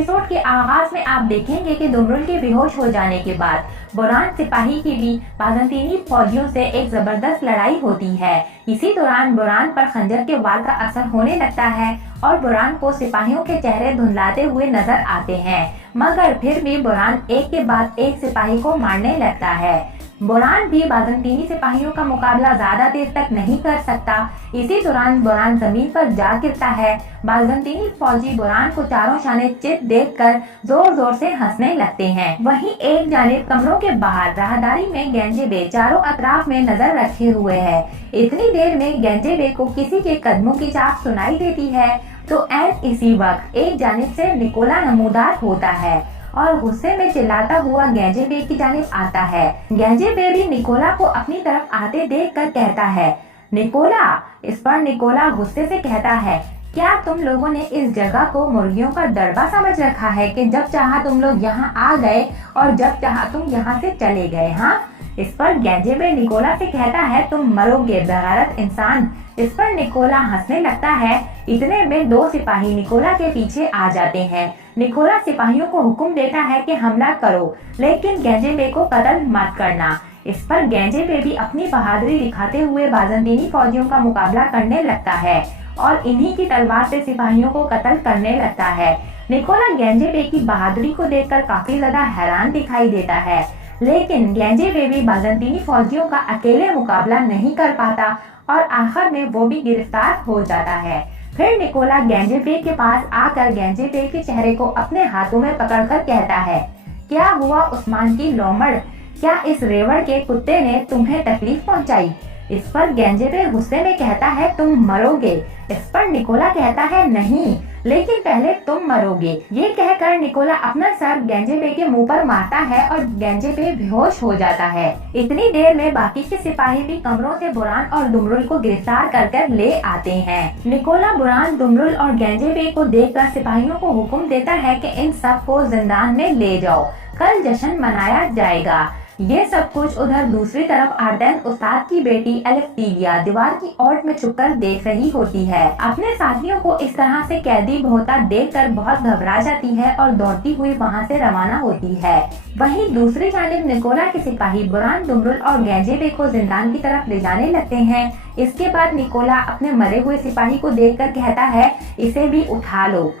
Episode के आगाज में आप देखेंगे कि दुमरुल के बेहोश हो जाने के बाद बुरहान सिपाही की भी बाज़ंतीनी फौजियों से एक जबरदस्त लड़ाई होती है। इसी दौरान बुरहान पर खंजर के वार का असर होने लगता है और बुरहान को सिपाहियों के चेहरे धुंधलाते हुए नजर आते हैं, मगर फिर भी बुरहान एक के बाद एक सिपाही को मारने लगता है। बुरहान भी बाज़ंतीनी सिपाहियों का मुकाबला ज्यादा देर तक नहीं कर सकता। इसी दौरान बुरहान जमीन पर जा गिरता है। बाज़ंतीनी फौजी बुरहान को चारों शाने चित देखकर जोर जोर से हंसने लगते हैं। वहीं एक जानिब कमरों के बाहर राहदारी में गेंजेबे चारों अतराफ में नजर रखे हुए है। इतनी देर में गेंजेबे को किसी के कदमों की चाप सुनाई देती है तो ऐन इसी वक्त एक जानिब से निकोला नमूदार होता है और गुस्से में चिल्लाता हुआ गेंजेबे की जानिब आता है। गेंजेबे भी निकोला को अपनी तरफ आते देखकर कहता है, निकोला। इस पर निकोला गुस्से से कहता है, क्या तुम लोगों ने इस जगह को मुर्गियों का दरबा समझ रखा है कि जब चाहा तुम लोग यहाँ आ गए और जब चाहा तुम यहाँ से चले गए? हाँ। इस पर गेंजेबे निकोला से कहता है, तुम मरोगे बेगैरत इंसान। इस पर निकोला हंसने लगता है। इतने में दो सिपाही निकोला के पीछे आ जाते हैं। निकोला सिपाहियों को हुक्म देता है कि हमला करो, लेकिन गेंजेबे को कत्ल मत करना। इस पर गेंजेबे भी अपनी बहादुरी दिखाते हुए बाज़ंतीनी फौजियों का मुकाबला करने लगता है और इन्हीं की तलवार से सिपाहियों को कत्ल करने लगता है। निकोला गेंजेबे की बहादुरी को देखकर काफी ज्यादा हैरान दिखाई देता है, लेकिन गेंजेबे भी बाज़ंतीनी फौजियों का अकेले मुकाबला नहीं कर पाता और आखिर में वो भी गिरफ्तार हो जाता है। फिर निकोला गेंजेबे के पास आकर गेंजेबे के चेहरे को अपने हाथों में पकड़कर कहता है, क्या हुआ उस्मान की लोमड़? क्या इस रेवड़ के कुत्ते ने तुम्हें तकलीफ पहुंचाई? इस पर गेंजेबे गुस्से में कहता है, तुम मरोगे। इस पर निकोला कहता है, नहीं, लेकिन पहले तुम मरोगे। ये कहकर निकोला अपना सर गेंजेबे के मुंह पर मारता है और गेंजेबे बेहोश हो जाता है। इतनी देर में बाकी के सिपाही भी कमरों से बुरहान और दुमरुल को गिरफ्तार कर ले आते हैं। निकोला बुरहान, दुमरुल और गेंजेबे को देखकर सिपाहियों को हुक्म देता है कि इन सब को जिंदान में ले जाओ, कल जश्न मनाया जाएगा। ये सब कुछ उधर दूसरी तरफ आर्देन उस्ताद की बेटी एलेफ्तीलिया दीवार की ओट में छुपकर देख रही होती है। अपने साथियों को इस तरह से कैदी होता देखकर बहुत घबरा जाती है और दौड़ती हुई वहां से रवाना होती है। वहीं दूसरी जानिब निकोला के सिपाही बुरहान, दुमरुल और गेंजेबे को जिंदान की तरफ ले जाने लगते हैं। इसके बाद निकोला अपने मरे हुए सिपाही को देखकर कहता है, इसे भी उठा लो।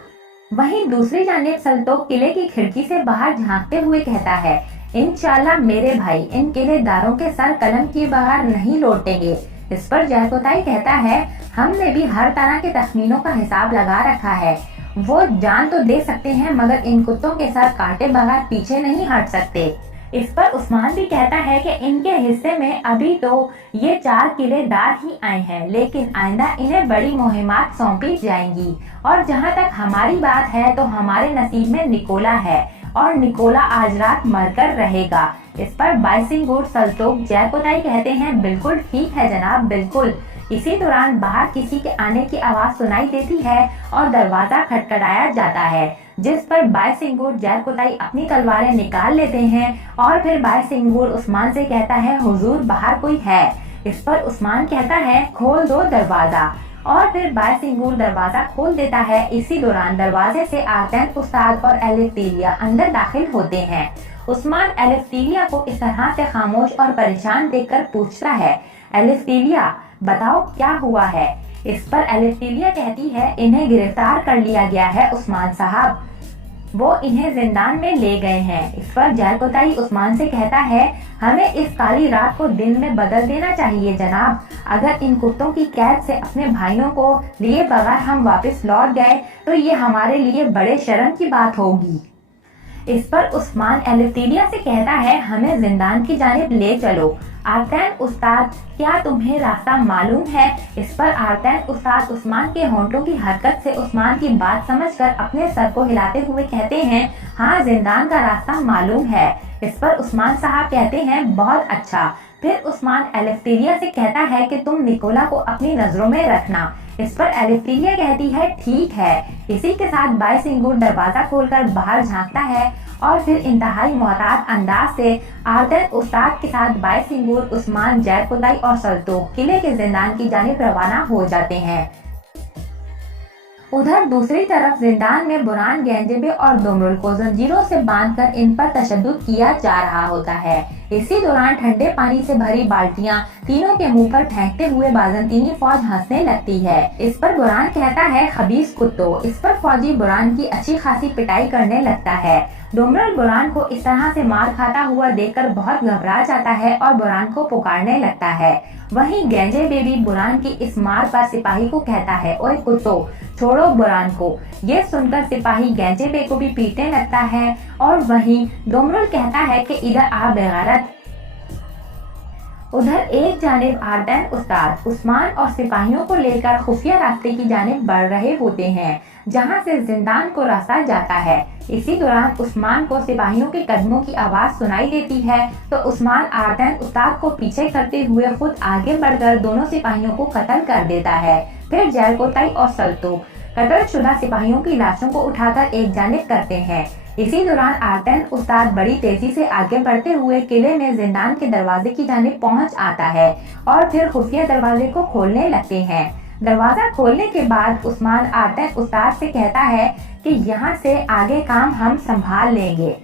वहीं दूसरी जानिब सल्तोक किले की खिड़की से बाहर झांकते हुए कहता है, इंशाल्लाह मेरे भाई इन किलेदारों के सर कलम किए बगैर नहीं लौटेंगे। इस पर जयकोताई कहता है, हमने भी हर तरह के तखमीनों का हिसाब लगा रखा है। वो जान तो दे सकते हैं मगर इन कुत्तों के सर काटे बगैर पीछे नहीं हट सकते। इस पर उस्मान भी कहता है कि इनके हिस्से में अभी तो ये 4 किलेदार ही आए हैं, लेकिन आइंदा इन्हें बड़ी मुहिमात सौंपी जाएंगी और जहाँ तक हमारी बात है तो हमारे नसीब में निकोला है और निकोला आज रात मरकर रहेगा। इस पर बाइसिंगुर सल्तोक जयकोताई कहते हैं, बिल्कुल ठीक है जनाब, बिल्कुल। इसी दौरान बाहर किसी के आने की आवाज सुनाई देती है और दरवाजा खटखटाया जाता है, जिस पर बाइसिंगुर जयकोताई अपनी तलवारें निकाल लेते हैं और फिर बाइसिंगुर उस्मान से कहता है, हुजूर बाहर कोई है। इस पर उस्मान कहता है, खोल दो दरवाजा, और फिर बाइसिंगुर दरवाजा खोल देता है। इसी दौरान दरवाजे से आर्देन उस्ताद और एलेफ्तीलिया अंदर दाखिल होते हैं। उस्मान एलेफ्तीलिया को इस तरह से खामोश और परेशान देखकर पूछता है, एलेफ्तीलिया बताओ क्या हुआ है? इस पर एलेफ्तीलिया कहती है, इन्हें गिरफ्तार कर लिया गया है उस्मान साहब, वो इन्हें जिंदान में ले गए हैं। इस पर जयकोताई उस्मान से कहता है, हमें इस काली रात को दिन में बदल देना चाहिए जनाब। अगर इन कुत्तों की कैद से अपने भाइयों को लिए बगैर हम वापस लौट गए तो ये हमारे लिए बड़े शर्म की बात होगी। इस पर उस्मान एलेफ्तीलिया से कहता है, हमें जिंदान की जानिब ले चलो। आर्देन उस्ताद, क्या तुम्हें रास्ता मालूम है? इस पर आर्देन उस्ताद उस्मान के होंठों की हरकत से उस्मान की बात समझकर अपने सर को हिलाते हुए कहते हैं, हाँ जिंदान का रास्ता मालूम है। इस पर उस्मान साहब कहते हैं, बहुत अच्छा। फिर उस्मान एलेफ्तीलिया से कहता है कि तुम निकोला को अपनी नजरों में रखना। इस पर एलेफ्तीलिया कहती है, ठीक है। इसी के साथ बाइसिंगुर दरवाजा खोलकर बाहर झांकता है और फिर इंतहाई मोहतात अंदाज से आर्देन उस्ताद के साथ बाइसिंगुर, उस्मान, जयकोताई और सल्तोक किले के जिंदान की जानिब रवाना हो जाते हैं। उधर दूसरी तरफ जिंदान में बुरहान गेंजेबे और दुमरुल को जंजीरों से बांधकर इन पर तशद्दुद किया जा रहा होता है। इसी दौरान ठंडे पानी से भरी बाल्टियां तीनों के मुंह पर फेंकते हुए बाज़ंतीनी फौज हंसने लगती है। इस पर बुरहान कहता है खबीस कुत्तो। इस पर फौजी बुरहान की अच्छी खासी पिटाई करने लगता है। दुमरुल बुरहान को इस तरह से मार खाता हुआ देखकर बहुत घबरा जाता है और बुरहान को पुकारने लगता है। वहीं गेंजेबे भी बुरहान की इस मार पर सिपाही को कहता है, ओए कुत्तो, छोड़ो बुरहान को। ये सुनकर सिपाही गेंजेबे को भी पीटने लगता है और वहीं दुमरुल कहता है कि इधर आ बेगैरत। उधर एक जानिब आर्दैन उस्ताद उस्मान और सिपाहियों को लेकर खुफिया रास्ते की जानिब बढ़ रहे होते हैं, जहां से जिंदान को रास्ता जाता है। इसी दौरान उस्मान को सिपाहियों के कदमों की आवाज सुनाई देती है, तो उस्मान आर्दैन उस्ताद को पीछे करते हुए खुद आगे बढ़कर दोनों सिपाहियों को कत्ल कर देता है। फिर जरकोताई और सल्तू कत्लशुदा सिपाहियों की लाशों को उठाकर एक जानिब करते हैं। इसी दौरान आर्दैन उस्ताद बड़ी तेजी से आगे बढ़ते हुए किले में जिंदान के दरवाजे की जानिब पहुंच आता है और फिर खुफिया दरवाजे को खोलने लगते हैं। दरवाजा खोलने के बाद उस्मान आर्दैन उस्ताद से कहता है कि यहाँ से आगे काम हम संभाल लेंगे।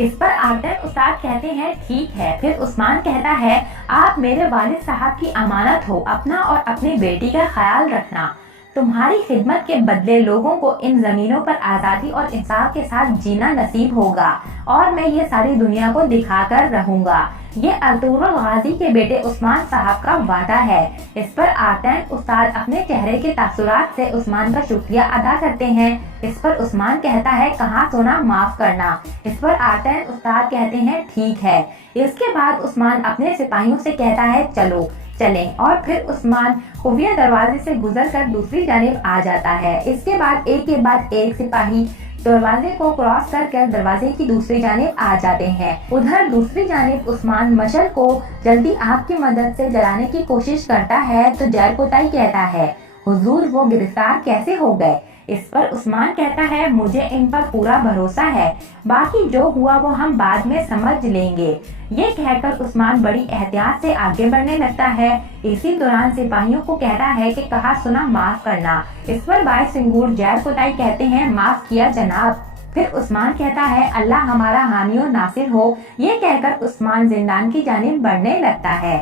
इस पर आर्दैन उस्ताद कहते हैं ठीक है। फिर उस्मान कहता है, आप मेरे वालिद साहब की अमानत हो, अपना और अपनी बेटी का ख्याल रखना। तुम्हारी खिदमत के बदले लोगों को इन जमीनों पर आजादी और इंसाफ के साथ जीना नसीब होगा और मैं ये सारी दुनिया को दिखाकर रहूंगा। ये अर्तुगरुल गाजी के बेटे उस्मान साहब का वादा है। इस पर आर्दैन उस्ताद अपने चेहरे के तासुरात से उस्मान का शुक्रिया अदा करते हैं। इस पर उस्मान कहता है, कहा सोना माफ करना। इस पर आर्दैन उस्ताद कहते हैं ठीक है। इसके बाद उस्मान अपने सिपाहियों से कहता है चलो चलें और फिर उस्मान खुफिया दरवाजे से गुजरकर दूसरी जानिब आ जाता है। इसके बाद एक के बाद एक सिपाही दरवाजे को क्रॉस कर दरवाजे की दूसरी जानिब आ जाते हैं। उधर दूसरी जानिब उस्मान मशल को जल्दी आग की मदद से जलाने की कोशिश करता है, तो जरकोताई कहता है, हुजूर वो गिरफ्तार कैसे हो गए। इस पर उस्मान कहता है, मुझे इन पर पूरा भरोसा है, बाकी जो हुआ वो हम बाद में समझ लेंगे। ये कहकर उस्मान बड़ी एहतियात से आगे बढ़ने लगता है। इसी दौरान सिपाहियों को कहता है कि कहा सुना माफ करना। इस पर बाय सिंगूर जरकोताई कहते हैं, माफ किया जनाब। फिर उस्मान कहता है, अल्लाह हमारा हामी और नासिर हो। ये कहकर उस्मान जिंदान की जानिब बढ़ने लगता है।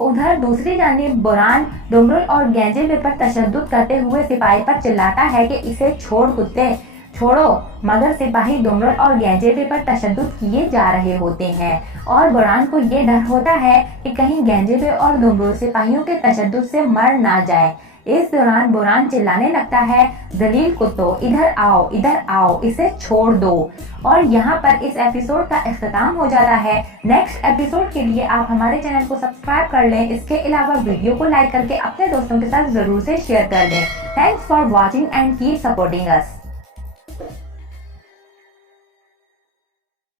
उधर दूसरी जानिब बुरहान दुमरुल और गेंजेबे पर तशद्दुद करते हुए सिपाही पर चिल्लाता है कि इसे छोड़ कुत्ते, छोड़ो। मगर सिपाही दुमरुल और गेंजेबे पर तशद्दुद किए जा रहे होते हैं और बुरहान को ये डर होता है कि कहीं गेंजेबे और दुमरुल सिपाहियों के तशद्दुद से मर ना जाए। इस दौरान बुरहान चिल्लाने लगता है, दलील कुत्तो, इधर आओ, इसे छोड़ दो। और यहाँ पर इस एपिसोड का इख्तिताम हो जाता है। नेक्स्ट एपिसोड के लिए आप हमारे चैनल को सब्सक्राइब कर लें। इसके अलावा वीडियो को लाइक करके अपने दोस्तों के साथ जरूर से शेयर कर लें। Thanks for watching and keep supporting us.